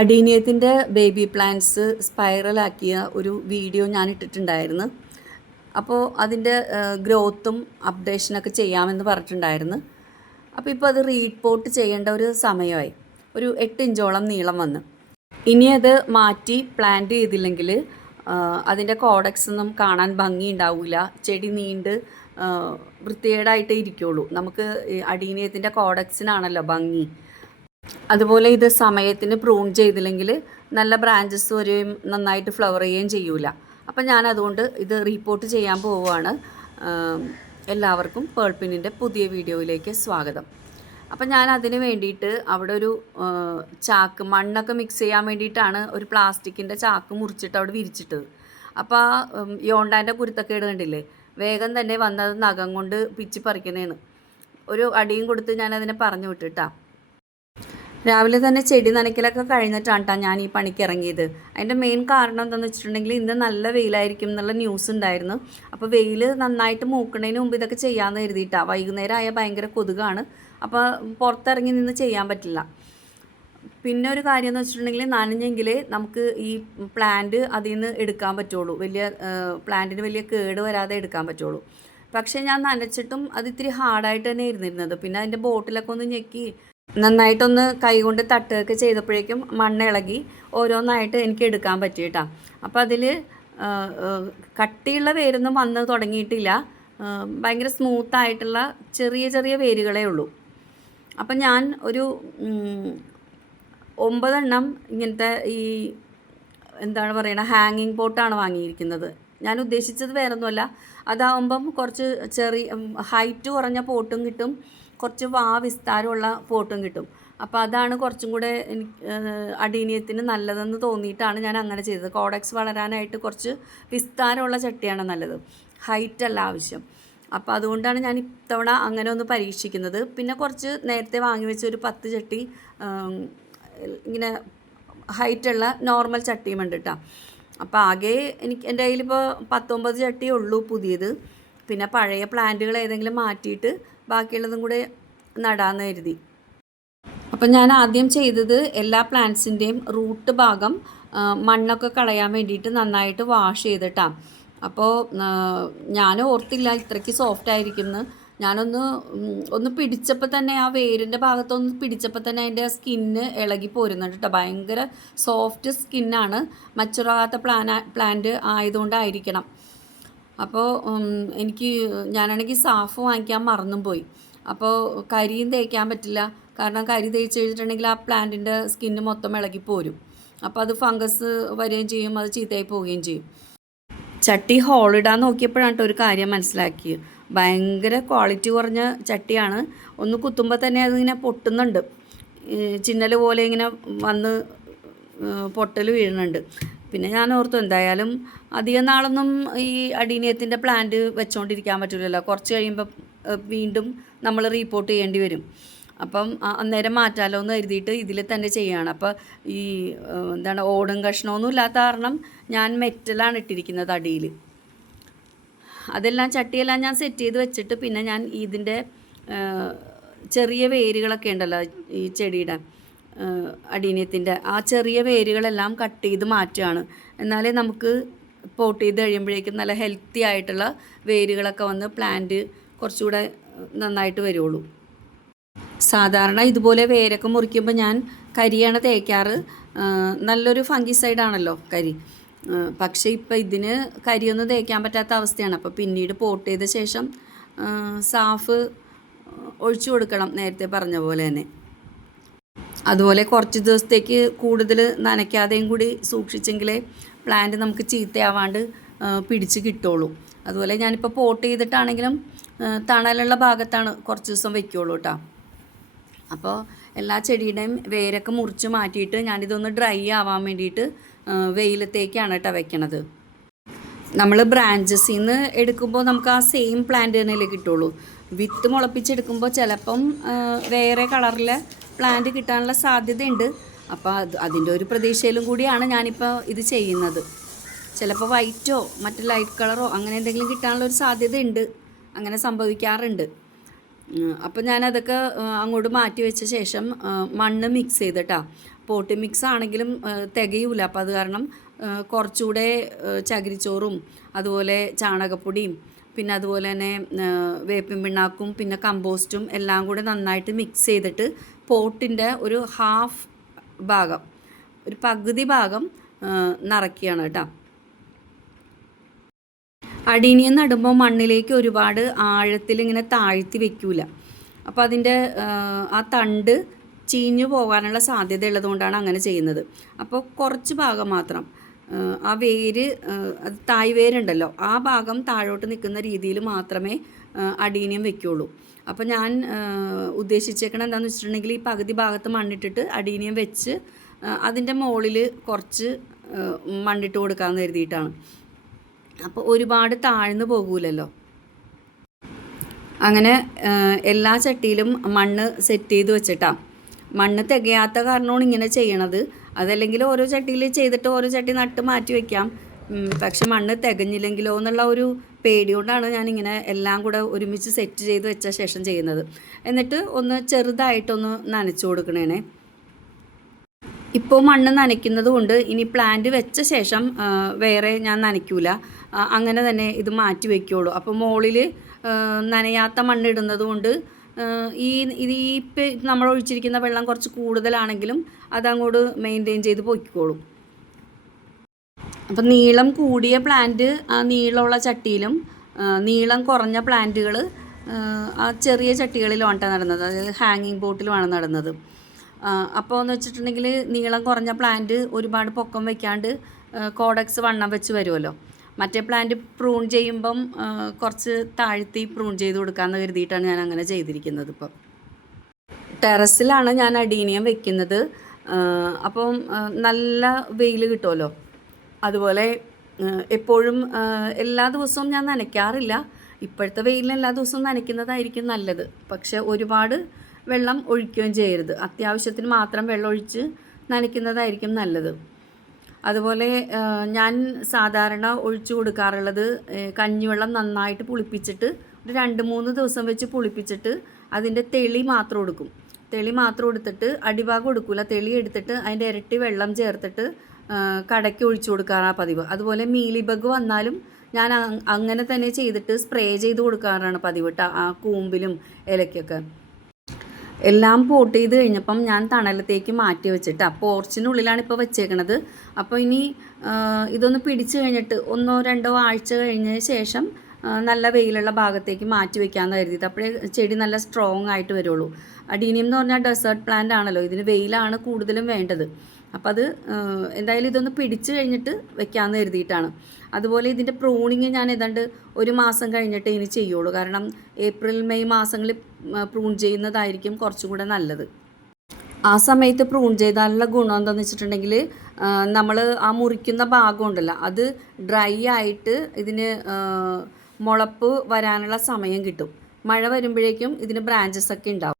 അഡീനിയത്തിൻ്റെ baby plants സ്പൈറലാക്കിയ ഒരു video ഞാൻ ഇട്ടിട്ടുണ്ടായിരുന്നു. അപ്പോൾ അതിൻ്റെ ഗ്രോത്തും അപ്ഡേഷനൊക്കെ ചെയ്യാമെന്ന് പറഞ്ഞിട്ടുണ്ടായിരുന്നു. അപ്പോൾ ഇപ്പോൾ അത് റീപോർട്ട് ചെയ്യേണ്ട ഒരു സമയമായി. ഒരു 8 ഇഞ്ചോളം നീളം വന്ന്. ഇനി അത് മാറ്റി പ്ലാന്റ് ചെയ്തില്ലെങ്കിൽ അതിൻ്റെ കോഡക്സ് ഒന്നും കാണാൻ ഭംഗി ഉണ്ടാവില്ല. ചെടി നീണ്ട് വൃത്തികേടായിട്ടേ ഇരിക്കുകയുള്ളൂ. നമുക്ക് അഡീനിയത്തിൻ്റെ കോഡക്സിനാണല്ലോ ഭംഗി. അതുപോലെ ഇത് സമയത്തിന് പ്രൂൺ ചെയ്തില്ലെങ്കിൽ നല്ല ബ്രാഞ്ചസ് വരെയും നന്നായിട്ട് ഫ്ലവർ ചെയ്യുകയും ചെയ്യൂല. അപ്പം ഞാൻ അതുകൊണ്ട് ഇത് റിപ്പോർട്ട് ചെയ്യാൻ പോവുകയാണ്. എല്ലാവർക്കും പേൾപിന്നിൻ്റെ പുതിയ വീഡിയോയിലേക്ക് സ്വാഗതം. അപ്പം ഞാൻ അതിന് വേണ്ടിയിട്ട് അവിടെ ഒരു ചാക്ക് മണ്ണൊക്കെ മിക്സ് ചെയ്യാൻ വേണ്ടിയിട്ടാണ് ഒരു പ്ലാസ്റ്റിക്കിൻ്റെ ചാക്ക് മുറിച്ചിട്ട് അവിടെ വിരിച്ചിട്ടത്. അപ്പോൾ ആ യോണ്ടാൻ്റെ കുരുത്തക്കേട് കണ്ടില്ലേ, വേഗം തന്നെ വന്നത് നഖം കൊണ്ട് പിച്ചി പറിക്കണേന്ന്. ഒരു അടിയും കൊടുത്ത് ഞാനതിനെ പറഞ്ഞു വിട്ടിട്ടാ. രാവിലെ തന്നെ ചെടി നനയ്ക്കലൊക്കെ കഴിഞ്ഞിട്ടാണ് കേട്ടോ ഞാൻ ഈ പണിക്ക് ഇറങ്ങിയത്. അതിൻ്റെ മെയിൻ കാരണം എന്താണെന്ന് വെച്ചിട്ടുണ്ടെങ്കിൽ ഇന്ന് നല്ല വെയിലായിരിക്കും എന്നുള്ള ന്യൂസ് ഉണ്ടായിരുന്നു. അപ്പോൾ വെയിൽ നന്നായിട്ട് മൂക്കണതിന് മുമ്പ് ഇതൊക്കെ ചെയ്യാമെന്ന് കരുതിയിട്ടാണ്. വൈകുന്നേരം ആയാൽ ഭയങ്കര കൊതുകാണ്. അപ്പോൾ പുറത്തിറങ്ങി നിന്ന് ചെയ്യാൻ പറ്റില്ല. പിന്നെ ഒരു കാര്യം എന്ന് വെച്ചിട്ടുണ്ടെങ്കിൽ നനഞ്ഞെങ്കിൽ നമുക്ക് ഈ പ്ലാന്റ് അതിൽ നിന്ന് എടുക്കാൻ പറ്റുള്ളൂ. പ്ലാന്റിന് വലിയ കേട് വരാതെ എടുക്കാൻ പറ്റുള്ളൂ. പക്ഷേ ഞാൻ നനച്ചിട്ടും അത് ഇത്തിരി ഹാർഡായിട്ട് തന്നെ ഇരുന്നിരുന്നത്. പിന്നെ അതിൻ്റെ ബോട്ടിലൊക്കെ ഒന്ന് ഞെക്കി നന്നായിട്ടൊന്ന് കൈകൊണ്ട് തട്ടുകയൊക്കെ ചെയ്തപ്പോഴേക്കും മണ്ണിളകി ഓരോന്നായിട്ട് എനിക്ക് എടുക്കാൻ പറ്റിയിട്ടാ. അപ്പോൾ അതിൽ കട്ടിയുള്ള വേരൊന്നും വന്ന് തുടങ്ങിയിട്ടില്ല. ഭയങ്കര സ്മൂത്തായിട്ടുള്ള ചെറിയ ചെറിയ വേരുകളേ ഉള്ളൂ. അപ്പം ഞാൻ ഒരു 9 എണ്ണം ഇങ്ങനത്തെ ഈ എന്താണ് പറയുക ഹാങ്ങിങ് പോട്ടാണ് വാങ്ങിയിരിക്കുന്നത്. ഞാൻ ഉദ്ദേശിച്ചത് വേറൊന്നുമല്ല, അതാവുമ്പം കുറച്ച് ഹൈറ്റ് കുറഞ്ഞ പോട്ടും കിട്ടും, കുറച്ച് വിസ്താരമുള്ള പോട്ടും കിട്ടും. അപ്പോൾ അതാണ് കുറച്ചും കൂടെ അഡീനിയത്തിന് നല്ലതെന്ന് തോന്നിയിട്ടാണ് ഞാൻ അങ്ങനെ ചെയ്തത്. കോഡക്സ് വളരാനായിട്ട് കുറച്ച് വിസ്താരമുള്ള ചട്ടിയാണ് നല്ലത്, ഹൈറ്റ് അല്ല ആവശ്യം. അപ്പോൾ അതുകൊണ്ടാണ് ഞാൻ ഇത്തവണ അങ്ങനെ ഒന്ന് പരീക്ഷിക്കുന്നത്. പിന്നെ കുറച്ച് നേരത്തെ വാങ്ങി വെച്ച ഒരു 10 ചട്ടി ഇങ്ങനെ ഹൈറ്റുള്ള നോർമൽ ചട്ടിയും ഉണ്ട് കേട്ടോ. അപ്പോൾ ആകെ എൻ്റെ കയ്യിലിപ്പോൾ 19 ചട്ടിയേ ഉള്ളൂ പുതിയത്. പിന്നെ പഴയ പ്ലാന്റുകൾ ഏതെങ്കിലും മാറ്റിയിട്ട് ബാക്കിയുള്ളതും കൂടെ നടാമെന്ന് കരുതി. അപ്പം ഞാൻ ആദ്യം ചെയ്തത് എല്ലാ പ്ലാന്റ്സിൻ്റെയും റൂട്ട് ഭാഗം മണ്ണൊക്കെ കളയാൻ വേണ്ടിയിട്ട് നന്നായിട്ട് വാഷ് ചെയ്തിട്ടാണ്. അപ്പോൾ ഞാൻ ഓർത്തില്ല ഇത്രയ്ക്ക് സോഫ്റ്റ് ആയിരിക്കുമെന്ന്. ഞാനൊന്ന് പിടിച്ചപ്പോൾ തന്നെ ആ വേരിൻ്റെ ഭാഗത്തൊന്ന് പിടിച്ചപ്പോൾ തന്നെ അതിൻ്റെ സ്കിന്ന് ഇളകി പോരുന്നുണ്ട് കേട്ടോ. ഭയങ്കര സോഫ്റ്റ് സ്കിന്നാണ്. മച്ചുറാകാത്ത പ്ലാന്റ് ആയതുകൊണ്ടായിരിക്കണം. അപ്പോൾ ഞാനാണെങ്കിൽ സാഫ് വാങ്ങിക്കാൻ മറന്നും പോയി. അപ്പോൾ കരിയും തേക്കാൻ പറ്റില്ല, കാരണം കരി തേച്ച് കഴിഞ്ഞിട്ടുണ്ടെങ്കിൽ ആ പ്ലാന്റിൻ്റെ സ്കിന്ന് മൊത്തം ഇളകി പോരും. അപ്പോൾ അത് ഫംഗസ് വരികയും ചെയ്യും, അത് ചീത്തയായി പോവുകയും ചെയ്യും. ചട്ടി ഹോളിടാൻ നോക്കിയപ്പോഴാണ് കേട്ടോ ഒരു കാര്യം മനസ്സിലാക്കിയത്. ഭയങ്കര ക്വാളിറ്റി കുറഞ്ഞ ചട്ടിയാണ്. ഒന്ന് കുത്തുമ്പോൾ തന്നെ അതിങ്ങനെ പൊട്ടുന്നുണ്ട്, ചിന്നൽ പോലെ ഇങ്ങനെ വന്ന് പൊട്ടൽ വീഴുന്നുണ്ട്. പിന്നെ ഞാൻ ഓർത്തു എന്തായാലും അധികം നാളൊന്നും ഈ അഡീനിയത്തിൻ്റെ പ്ലാന്റ് വെച്ചുകൊണ്ടിരിക്കാൻ പറ്റില്ലല്ലോ. കുറച്ച് കഴിയുമ്പോൾ വീണ്ടും നമ്മൾ റീപോർട്ട് ചെയ്യേണ്ടി വരും. അപ്പം അന്നേരം മാറ്റാലോ എന്ന് കരുതിയിട്ട് ഇതിൽ തന്നെ ചെയ്യുകയാണ്. അപ്പോൾ ഈ ഓടും കഷ്ണമൊന്നും ഇല്ലാത്ത കാരണം ഞാൻ മെറ്റലാണ് ഇട്ടിരിക്കുന്നത് അടിയിൽ. അതെല്ലാം ചട്ടിയെല്ലാം ഞാൻ സെറ്റ് ചെയ്ത് വെച്ചിട്ട് പിന്നെ ഞാൻ ഇതിൻ്റെ ചെറിയ വേരുകളൊക്കെ ഉണ്ടല്ലോ ഈ ചെടിയുടെ അഡീനിയത്തിൻ്റെ, ആ ചെറിയ വേരുകളെല്ലാം കട്ട് ചെയ്ത് മാറ്റുകയാണ്. എന്നാലേ നമുക്ക് പോട്ട് ചെയ്ത് കഴിയുമ്പോഴേക്കും നല്ല ഹെൽത്തി ആയിട്ടുള്ള വേരുകളൊക്കെ വന്ന് പ്ലാന്റ് കുറച്ചുകൂടെ നന്നായിട്ട് വരുള്ളൂ. സാധാരണ ഇതുപോലെ വേരൊക്കെ മുറിക്കുമ്പോൾ ഞാൻ കരിയാണ് തേക്കാറ്. നല്ലൊരു ഫംഗിസൈഡാണല്ലോ കരി. പക്ഷേ ഇപ്പോൾ ഇതിന് കരിയൊന്നും തേക്കാൻ പറ്റാത്ത അവസ്ഥയാണ്. അപ്പോൾ പിന്നീട് പോട്ട് ചെയ്ത ശേഷം സാഫ് ഒഴിച്ചു കൊടുക്കണം, നേരത്തെ പറഞ്ഞ പോലെ തന്നെ. അതുപോലെ കുറച്ച് ദിവസത്തേക്ക് കൂടുതൽ നനയ്ക്കാതെയും കൂടി സൂക്ഷിച്ചെങ്കിലേ പ്ലാന്റ് നമുക്ക് ചീത്തയാവാണ്ട് പിടിച്ച് കിട്ടുള്ളൂ. അതുപോലെ ഞാനിപ്പോൾ പോട്ട് ചെയ്തിട്ടാണെങ്കിലും തണലുള്ള ഭാഗത്താണ് കുറച്ച് ദിവസം വയ്ക്കുള്ളൂ കേട്ടോ. അപ്പോൾ എല്ലാ ചെടിയുടെയും വേരൊക്കെ മുറിച്ച് മാറ്റിയിട്ട് ഞാനിതൊന്ന് ഡ്രൈ ആവാൻ വേണ്ടിയിട്ട് വെയിലത്തേക്കാണ് കേട്ടോ വെക്കണത്. നമ്മൾ ബ്രാഞ്ചസിൽ നിന്ന് എടുക്കുമ്പോൾ നമുക്ക് ആ സെയിം പ്ലാന്റ് തന്നെയല്ലേ കിട്ടുള്ളൂ. വിത്ത് മുളപ്പിച്ചെടുക്കുമ്പോൾ ചിലപ്പം വേറെ കളറിലെ പ്ലാന്റ് കിട്ടാനുള്ള സാധ്യതയുണ്ട്. അപ്പോൾ അതിൻ്റെ ഒരു പ്രതീക്ഷയിലും കൂടിയാണ് ഞാനിപ്പോൾ ഇത് ചെയ്യുന്നത്. ചിലപ്പോൾ വൈറ്റോ മറ്റ് ലൈറ്റ് കളറോ അങ്ങനെ എന്തെങ്കിലും കിട്ടാനുള്ള ഒരു സാധ്യതയുണ്ട്. അങ്ങനെ സംഭവിക്കാറുണ്ട്. അപ്പോൾ ഞാനതൊക്കെ അങ്ങോട്ട് മാറ്റി വെച്ച ശേഷം മണ്ണ് മിക്സ് ചെയ്തിട്ടാണ് പോട്ടി മിക്സ് ആണെങ്കിലും തികയൂല. അപ്പോൾ അത് കാരണം കുറച്ചുകൂടെ ചകിരിച്ചോറും അതുപോലെ ചാണകപ്പൊടിയും പിന്നെ അതുപോലെ തന്നെ വേപ്പിൻ പിണ്ണാക്കും പിന്നെ കമ്പോസ്റ്റും എല്ലാം കൂടെ നന്നായിട്ട് മിക്സ് ചെയ്തിട്ട് പോട്ടിൻ്റെ ഒരു ഹാഫ് ഭാഗം, ഒരു പകുതി ഭാഗം നിറയ്ക്കുകയാണ് കേട്ടോ. അടീനിയം നടുമ്പോൾ മണ്ണിലേക്ക് ഒരുപാട് ആഴത്തിൽ ഇങ്ങനെ താഴ്ത്തി വെക്കൂല. അപ്പോൾ അതിൻ്റെ ആ തണ്ട് ചീഞ്ഞു പോകാനുള്ള സാധ്യത ഉള്ളതുകൊണ്ടാണ് അങ്ങനെ ചെയ്യുന്നത്. അപ്പോൾ കുറച്ച് ഭാഗം മാത്രം ആ വേര്, തായ് വേരുണ്ടല്ലോ, ആ ഭാഗം താഴോട്ട് നിൽക്കുന്ന രീതിയിൽ മാത്രമേ അടീനിയം വെക്കുകയുള്ളൂ. അപ്പോൾ ഞാൻ ഉദ്ദേശിച്ചേക്കണം എന്താണെന്ന് വെച്ചിട്ടുണ്ടെങ്കിൽ ഈ പകുതി ഭാഗത്ത് മണ്ണിട്ടിട്ട് അടീനിയം വെച്ച് അതിൻ്റെ മുകളിൽ കുറച്ച് മണ്ണിട്ട് കൊടുക്കാമെന്ന് കരുതിയിട്ടാണ്. അപ്പോൾ ഒരുപാട് താഴ്ന്നു പോകൂലല്ലോ. അങ്ങനെ എല്ലാ ചട്ടിയിലും മണ്ണ് സെറ്റ് ചെയ്ത് വെച്ചിട്ടാണ്. മണ്ണ് തികയാത്ത കാരണമാണ് ഇങ്ങനെ ചെയ്യണത്. അതല്ലെങ്കിൽ ഓരോ ചട്ടിയിൽ ചെയ്തിട്ട് ഓരോ ചട്ടി നട്ട് മാറ്റി വയ്ക്കാം. പക്ഷെ മണ്ണ് തികഞ്ഞില്ലെങ്കിലോ എന്നുള്ള ഒരു പേടി കൊണ്ടാണ് ഞാനിങ്ങനെ എല്ലാം കൂടെ ഒരുമിച്ച് സെറ്റ് ചെയ്ത് വെച്ച ശേഷം ചെയ്യുന്നത്. എന്നിട്ട് ഒന്ന് ചെറുതായിട്ടൊന്ന് നനച്ചു കൊടുക്കണേ. ഇപ്പോൾ മണ്ണ് നനയ്ക്കുന്നത് കൊണ്ട് ഇനി പ്ലാന്റ് വെച്ച ശേഷം വേറെ ഞാൻ നനയ്ക്കൂല, അങ്ങനെ തന്നെ ഇത് മാറ്റി വയ്ക്കുകയുള്ളൂ. അപ്പോൾ മുകളിൽ നനയാത്ത മണ്ണ് ഇടുന്നത് കൊണ്ട് ഇപ്പം നമ്മൾ ഒഴിച്ചിരിക്കുന്ന വെള്ളം കുറച്ച് കൂടുതലാണെങ്കിലും അതങ്ങോട്ട് മെയിൻറ്റെയിൻ ചെയ്ത് പൊയ്ക്കോളും. അപ്പം നീളം കൂടിയ പ്ലാന്റ് ആ നീളമുള്ള ചട്ടിയിലും നീളം കുറഞ്ഞ പ്ലാന്റുകൾ ആ ചെറിയ ചട്ടികളിലുമാണ് നടന്നത്, അതായത് ഹാങ്ങിങ് ബോട്ടിലുമാണ് നടന്നത്. അപ്പോൾ എന്ന് വെച്ചിട്ടുണ്ടെങ്കിൽ നീളം കുറഞ്ഞ പ്ലാന്റ് ഒരുപാട് പൊക്കം വയ്ക്കാണ്ട് കോഡക്സ് വണ്ണം വെച്ച് വരുമല്ലോ. മറ്റേ പ്ലാന്റ് പ്രൂൺ ചെയ്യുമ്പം കുറച്ച് താഴ്ത്തി പ്രൂൺ ചെയ്ത് കൊടുക്കാമെന്ന് കരുതിയിട്ടാണ് ഞാൻ അങ്ങനെ ചെയ്തിരിക്കുന്നത്. ഇപ്പം ടെറസിലാണ് ഞാൻ അടീനിയം വെക്കുന്നത്. അപ്പം നല്ല വെയിൽ കിട്ടുമല്ലോ. അതുപോലെ എപ്പോഴും എല്ലാ ദിവസവും ഞാൻ നനയ്ക്കാറില്ല. ഇപ്പോഴത്തെ വെയിലിന് എല്ലാ ദിവസവും നനയ്ക്കുന്നതായിരിക്കും നല്ലത്. പക്ഷെ ഒരുപാട് വെള്ളം ഒഴിക്കുകയും ചെയ്യരുത്. അത്യാവശ്യത്തിന് മാത്രം വെള്ളം ഒഴിച്ച് നനയ്ക്കുന്നതായിരിക്കും നല്ലത്. അതുപോലെ ഞാൻ സാധാരണ ഒഴിച്ചു കൊടുക്കാറുള്ളത് കഞ്ഞിവെള്ളം നന്നായിട്ട് പുളിപ്പിച്ചിട്ട് ഒരു 2-3 ദിവസം വെച്ച് പുളിപ്പിച്ചിട്ട് അതിൻ്റെ തെളി മാത്രം എടുക്കും. തെളി മാത്രം എടുത്തിട്ട് അടിഭാഗം എടുക്കില്ല, തെളി എടുത്തിട്ട് അതിൻ്റെ ഇരട്ടി വെള്ളം ചേർത്തിട്ട് കടയ്ക്ക് ഒഴിച്ചു കൊടുക്കാറാണ് പതിവ്. അതുപോലെ മീലി ബഗ് വന്നാലും ഞാൻ അങ്ങനെ തന്നെ ചെയ്തിട്ട് സ്പ്രേ ചെയ്ത് കൊടുക്കാറാണ് പതിവ് ആ കൂമ്പിലും ഇലയ്ക്കൊക്കെ. എല്ലാം പോട്ട് ചെയ്ത് കഴിഞ്ഞപ്പം ഞാൻ തണലത്തേക്ക് മാറ്റി വെച്ചിട്ടാണ്. പോർച്ചിനുള്ളിലാണ് ഇപ്പോൾ വെച്ചേക്കണത്. അപ്പോൾ ഇനി ഇതൊന്ന് പിടിച്ചു കഴിഞ്ഞിട്ട് 1-2 ആഴ്ച കഴിഞ്ഞ ശേഷം നല്ല വെയിലുള്ള ഭാഗത്തേക്ക് മാറ്റി വയ്ക്കാമെന്ന് കരുതിയിട്ട്, അപ്പോഴേ ചെടി നല്ല സ്ട്രോങ് ആയിട്ട് വരുള്ളൂ. അഡീനിയം എന്ന് പറഞ്ഞാൽ ഡെസേർട്ട് പ്ലാന്റ് ആണല്ലോ, ഇതിന് വെയിലാണ് കൂടുതലും വേണ്ടത്. അപ്പോൾ അത് എന്തായാലും ഇതൊന്ന് പിടിച്ചു കഴിഞ്ഞിട്ട് വെക്കാമെന്ന് കരുതിയിട്ടാണ്. അതുപോലെ ഇതിൻ്റെ പ്രൂണിങ് ഞാൻ ഏതാണ്ട് 1 മാസം കഴിഞ്ഞിട്ട് ഇനി ചെയ്യുള്ളൂ. കാരണം ഏപ്രിൽ മെയ് മാസങ്ങളിൽ പ്രൂൺ ചെയ്യുന്നതായിരിക്കും കുറച്ചും കൂടെ നല്ലത്. ആ സമയത്ത് പ്രൂൺ ചെയ്താലുള്ള ഗുണം എന്താണെന്ന് വെച്ചിട്ടുണ്ടെങ്കിൽ നമ്മൾ ആ മുറിക്കുന്ന ഭാഗം ഉണ്ടല്ലോ അത് ഡ്രൈ ആയിട്ട് ഇതിന് മുളപ്പ് വരാനുള്ള സമയം കിട്ടും. മഴ വരുമ്പോഴേക്കും ഇതിന് ബ്രാഞ്ചസ് ഒക്കെ ഉണ്ടാവും.